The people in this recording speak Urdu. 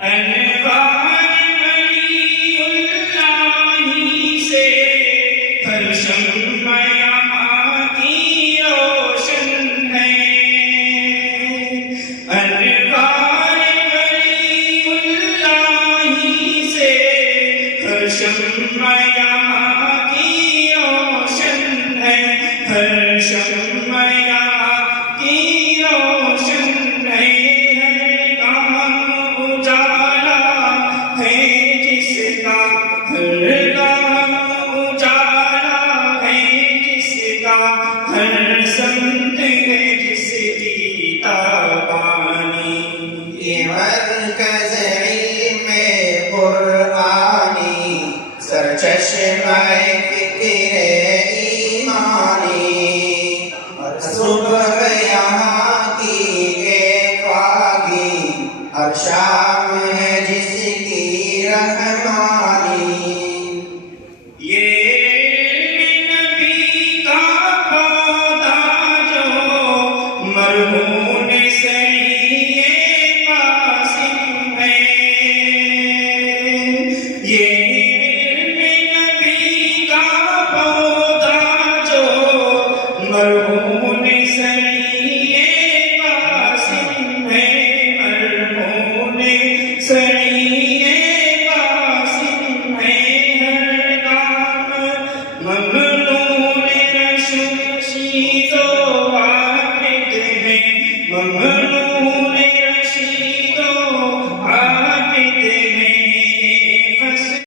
انوار ولی اللہ سے ہر شمع یہاں کی روشن ہے. انوار ولی اللہ سے ہر شمع یہاں کی روشن ہے. ہر شمع یہاں کی روشن ہے. ہر کام اجالا ہے جس کا. ہر کام اجالا ہے جس کا. ہر سمت ہے جس کی تابانی. یہ مرکز علم قرآنی سرچشمہ فکر ایمانی. ہر صبح یہاں کی افاقی ہر شام ہے جس کی رحمانی. یہ نبی کا پودا جو مرہون سعی قاسم ہے. یہ نبی کا پودا جو مرہون سعی قاسم ہے. مرہون سعی قاسم ہے. ہر نام